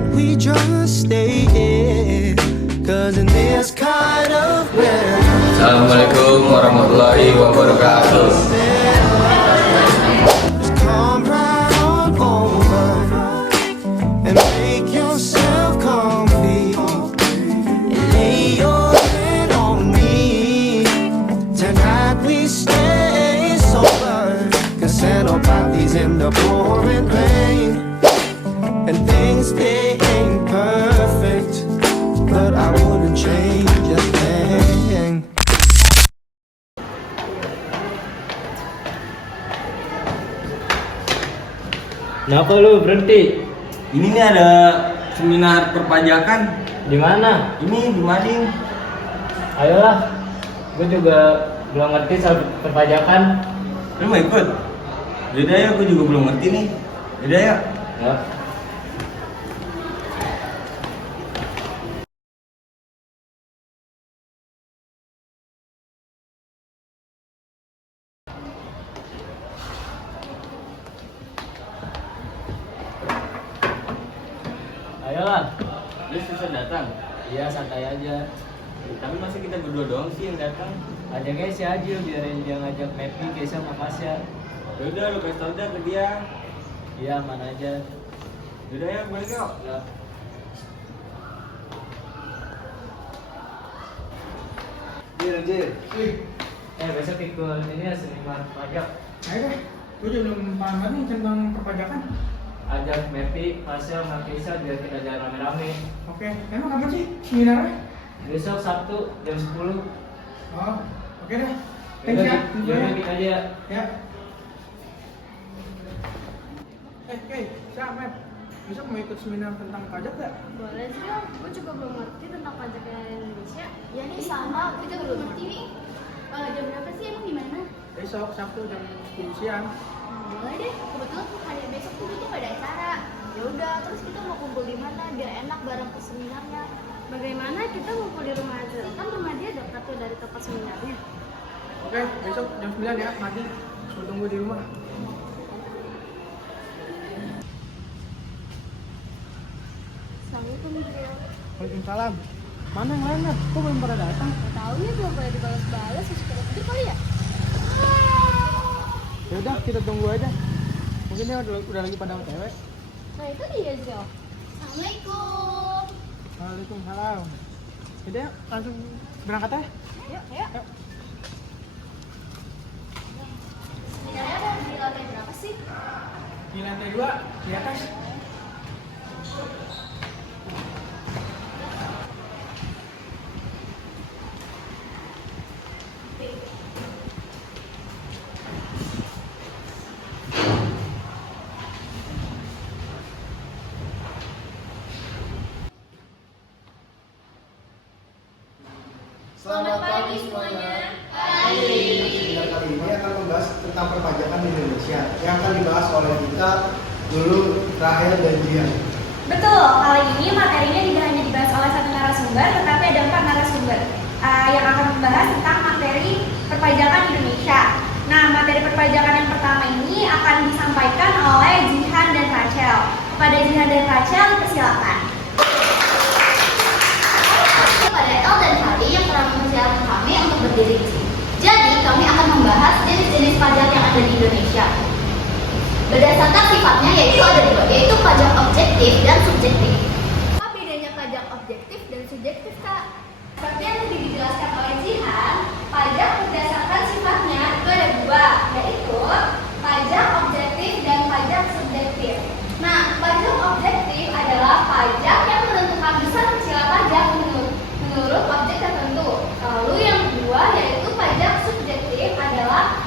that we just stay in, 'cause in this kind of weather. Assalamualaikum warahmatullahi wabarakatuh. Just come right on over and make yourself comfy and lay your head on me. Tonight we stay sober, 'cause nobody's in the pouring rain, and things they ain't perfect, but I wouldn't change a thing. Kenapa lu berhenti? Ini nih ada seminar perpajakan. Di mana? Ini di Mading. Ayolah. Gue juga belum ngerti soal perpajakan. Lu mau ikut? Yaudah ya, gue juga belum ngerti nih. Yaudah ya. Ya. Ayolah. Lu susah datang. Iya, santai aja. Tapi masa kita berdua doang sih yang datang? Ajaknya si Ajil biarin dia ngajak Mepi, Keisha, sama Fasya. Yaudah, lu kasih tau dah ke dia. Iya, mana aja. Yaudah ya, balik yuk. Ya. Jir. Besok ikut ini ya, seminar pajak. Ayo deh, gue juga belum paham banget tentang perpajakan. Ajak Mepi, Fasya, sama Keisha biar kita jalan rame-rame. Oke, emang kapan sih seminarnya? Besok Sabtu jam 10. Oh, oke deh. Thanks ya. Yaudah kita aja. Ya. Siapa, Mep? Besok mau ikut seminar tentang pajak gak? Boleh sih Om, gue juga belum ngerti tentang pajaknya Indonesia. Ya nih sama, kita belum ngerti nih. Jam berapa sih emang gimana? Besok Sabtu jam 10 siang. Boleh deh, kebetulan hari besok tuh kita ada acara. Ya udah, terus kita mau kumpul di mana biar enak bareng ke seminarnya. Bagaimana kita ngumpul di rumah aja? Kan rumah dia dekat tuh dari tempat seminarnya. Oke, besok jam 9 ya, mati. Gue tunggu di rumah. Assalamualaikum Bro. Waalaikumsalam. Mana yang lainnya? Kok belum pada datang? Gak tau nih, belum pada dibalas-balas. Masih pada tidur kali ya? Ya udah, kita tunggu aja. Mungkin dia udah lagi pada OTW. Nah itu dia Zio. Assalamualaikum. Waalaikumsalam. Jadi langsung berangkat ya? Yuk. Seminarnya ada di lantai berapa sih? Di lantai 2, di atas. Selamat pagi semuanya. Seminar kali ini akan membahas tentang perpajakan di Indonesia yang akan dibahas oleh kita dulu, Rahel dan Jian. Betul, kali ini materinya tidak hanya dibahas oleh satu narasumber, tetapi ada 4 narasumber yang akan membahas tentang materi perpajakan Indonesia. Nah, materi perpajakan yang pertama ini akan disampaikan oleh Jihan dan Rachel. Kepada Jihan dan Rachel, persilakan. Kepada El dan Hari yang telah mempersiapkan kami untuk berdiri di sini. Jadi, kami akan membahas jenis-jenis pajak yang ada di Indonesia. Berdasarkan sifatnya yaitu ada dua, yaitu pajak objektif dan subjektif. Apa bedanya pajak objektif dan subjektif, Kak? Seperti yang tadi dijelaskan oleh Jihan, pajak berdasarkan sifatnya itu ada dua, yaitu pajak objektif dan pajak subjektif. Nah, pajak objektif adalah pajak yang menentukan besar kecil pajak menurut objek tertentu. Lalu yang kedua yaitu pajak subjektif adalah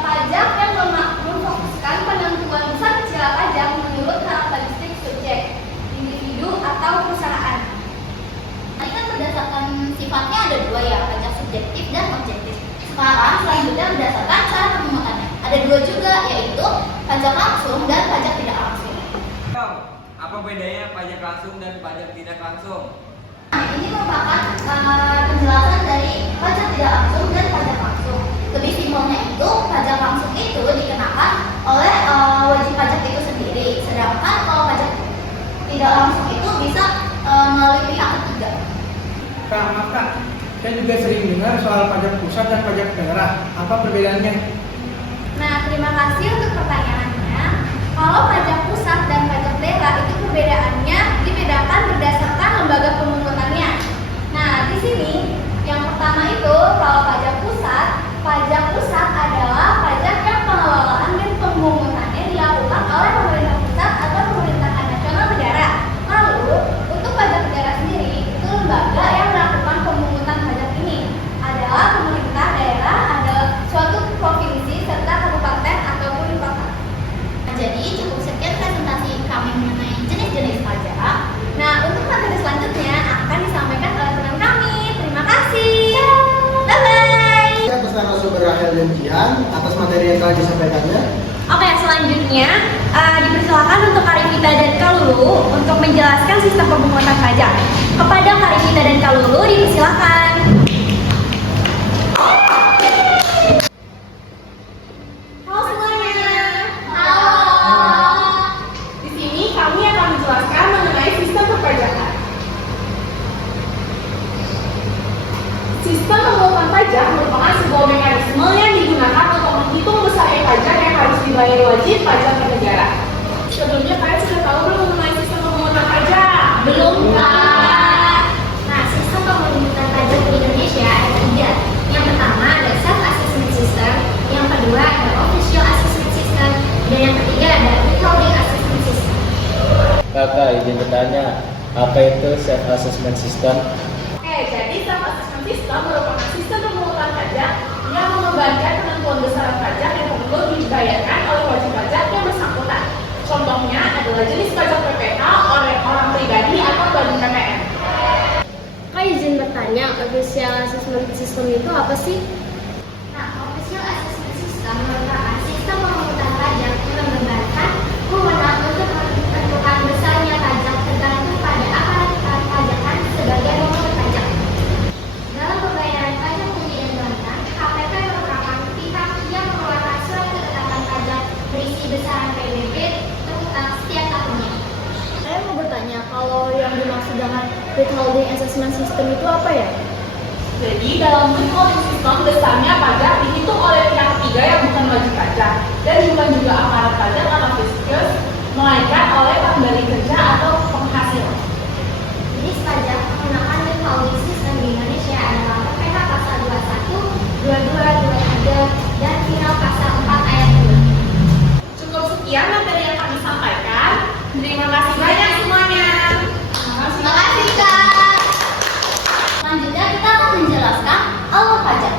pajak yang memfokuskan penentuan besar kecil pajak menurut karakteristik subjek, individu atau perusahaan. Ini kan berdasarkan sifatnya ada dua ya, pajak subjektif dan objektif. Sekarang selanjutnya berdasarkan cara pemungutannya. Ada dua juga, yaitu pajak langsung dan pajak tidak langsung. Apa bedanya pajak langsung dan pajak tidak langsung? Nah, ini merupakan penjelasan dari pajak tidak langsung dan pajak langsung. Lebih simpelnya itu, pajak langsung itu dikenakan oleh wajib pajak itu sendiri. Sedangkan kalau pajak tidak langsung itu bisa melalui pihak ketiga. Kak, maaf Kak, saya juga sering dengar soal pajak pusat dan pajak daerah. Apa perbedaannya? Nah, terima kasih untuk pertanyaannya. Kalau pajak pusat dan pajak daerah itu perbedaannya dibedakan berdasarkan lembaga pemungutannya. Nah, di sini yang pertama itu kalau pajak pusat adalah pajak yang pengelolaan dan pemungutannya dilakukan oleh pemerintah pusat atau pemerintahan nasional negara. Lalu, untuk pajak daerah sendiri itu lembaga yang melakukan pemungutan pajak ini adalah pemerintah daerah, adalah suatu provinsi serta kabupaten ataupun kota. Nah, jadi cukup sekian presentasi kami mengenai jenis-jenis pajak. Nah, untuk materi selanjutnya akan disampaikan oleh teman kami. Terima kasih. Bye-bye. Atas narasumber Rahel dan Jihan atas materi yang telah disampaikannya. Oke, selanjutnya dipersilakan untuk Karifita dan Kalulu untuk menjelaskan sistem pemungutan pajak. Kepada Karifita dan Kalulu dipersilakan. Halo semuanya. Halo. Di sini kami akan menjelaskan mengenai sistem perpajakan. Sistem pemungutan pajak merupakan sebuah mekanisme yang digunakan untuk menghitung besarnya pajak yang harus dibayar wajib pajak ke negara. Sebelumnya kalian sudah tahu belum mengenai sistem pemungutan pajak? Belum, Kak. Nah, sistem pemungutan pajak di Indonesia ada 3. Yang pertama ada self-assessment system, yang kedua ada official assessment system, dan yang ketiga ada withholding assessment system. Kakak izin bertanya, apa itu self assessment system? Oke, jadi self-assessment system merupakan sistem pemungutan pajak yang mengembangkan penentuan besaran pajak yang perlu dibayarkan oleh wajib pajak yang bersangkutan. Contohnya adalah jenis pajak PPh oleh orang pribadi atau badan PPN. Kak izin bertanya, official assessment system itu apa sih? Nah, official assessment system merupakan sistem pemungutan pajak yang menggambarkan wewenang untuk menentukan besarnya pajak tergantung pada aparat pajakan sebagai pemungut pajak. Dalam pembayaran pajak bumi dan bangunan, KPP merupakan pihak yang mengeluarkan surat ketetapan pajak berisi besaran PBB terutang setiap tahunnya. Saya mau bertanya, kalau yang dimaksud dengan withholding assessment system itu apa ya? Jadi dalam withholding system besarnya pajak dihitung oleh pihak ketiga yang bukan wajib pajak dan bukan juga aparat pajak atau fiskus, melainkan oleh pemberi kerja atau penghasilan. Jenis pajak menggunakan withholding system di Indonesia adalah PPh pasal 21, 22, 23, dan final pasal 4 ayat 2. Cukup sekian materi yang kami sampaikan. Terima kasih banyak semuanya. Terima kasih, Kak. Selanjutnya kita akan menjelaskan alur pajak.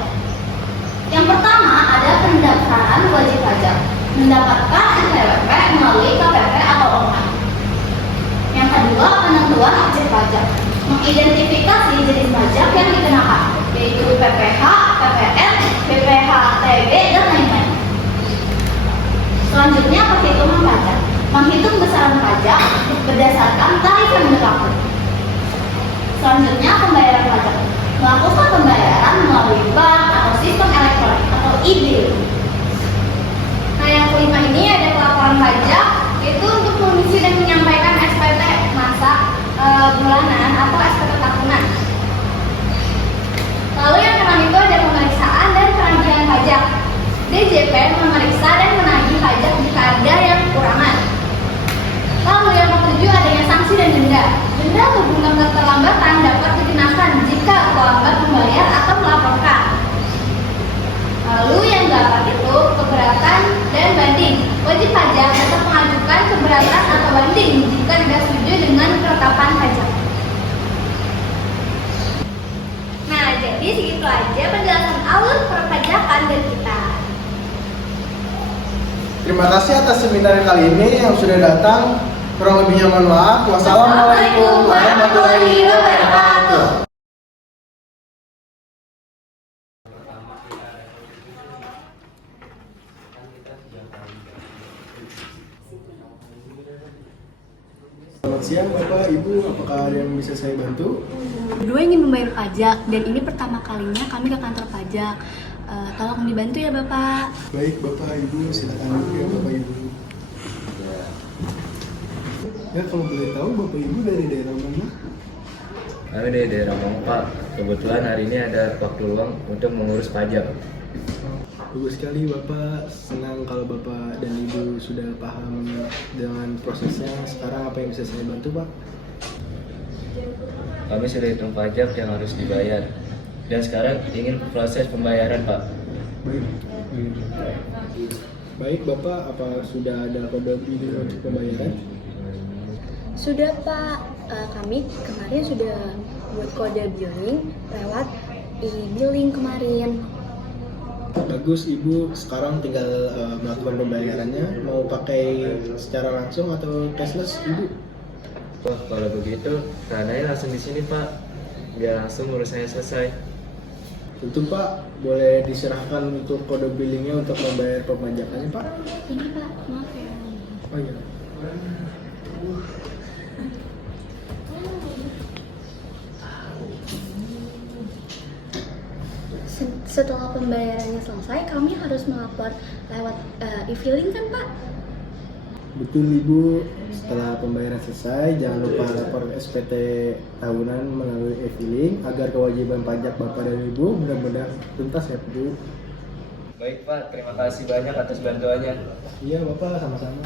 Yang pertama ada pendaftaran wajib pajak, mendapatkan NPWP melalui KPP atau online. Yang kedua penentuan objek pajak, mengidentifikasi jenis pajak yang dikenakan, yaitu PPh, PPN, BPH-TB, dan lain-lain. Selanjutnya perhitungan pajak, menghitung besaran pajak berdasarkan tarif yang berlaku. Selanjutnya pembayaran pajak, melakukan pembayaran melalui bank atau sistem elektronik atau e-billing. Nah, yang kelima ini ada pelaporan pajak, itu untuk mengisi dan menyampaikan SPT masa bulanan atau SPT tahunan. Lalu yang keenam itu ada pemeriksaan dan penagihan pajak. DJP memeriksa dan menagih pajak jika ada yang kekurangan. Lalu yang ketujuh adanya sanksi dan denda. Denda atau bunga keterlambatan dapat dikenakan jika terlambat membayar atau melaporkan. Lalu yang keempat itu keberatan dan banding. Wajib pajak dapat mengajukan keberatan atau banding jika tidak setuju dengan penetapan pajak. Nah, jadi segitu aja penjelasan alur perpajakan dari kita. Terima kasih atas seminar kali ini yang sudah datang. Kurang lebihnya mohon maaf. Wassalamualaikum warahmatullahi wabarakatuh. Selamat siang Bapak, Ibu. Apakah ada yang bisa saya bantu? Berdua ingin membayar pajak dan ini pertama kalinya kami ke kantor pajak. Tolong dibantu ya Bapak. Baik Bapak, Ibu. Silakan dulu ya Bapak, Ibu. Ya kalau boleh tahu Bapak Ibu dari daerah mana? Kami dari daerah Malang, Pak. Kebetulan hari ini ada waktu luang untuk mengurus pajak. Bagus sekali Bapak, senang kalau Bapak dan Ibu sudah paham dengan prosesnya. Sekarang apa yang bisa saya bantu Pak? Kami sudah hitung pajak yang harus dibayar. Dan sekarang ingin proses pembayaran, Pak. Baik Bapak, apa sudah ada kode billing untuk pembayaran? Sudah Pak, kami kemarin sudah buat kode billing lewat e-billing kemarin. Bagus Ibu, sekarang tinggal melakukan pembayarannya. Mau pakai secara langsung atau cashless Ibu? Wah, kalau begitu, tanahnya langsung di sini, Pak. Biar langsung urusannya selesai. Tentu Pak, boleh diserahkan untuk kode billingnya untuk membayar perpajakannya Pak? Ini Pak, maaf ya. Oh iya. Setelah pembayarannya selesai, kami harus melapor lewat e-filing kan Pak? Betul Ibu, setelah pembayaran selesai, jangan lupa lapor SPT tahunan melalui e-filing agar kewajiban pajak Bapak dan Ibu benar-benar tuntas ya Bu. Baik, Pak. Terima kasih banyak atas bantuannya. Iya Bapak, sama-sama.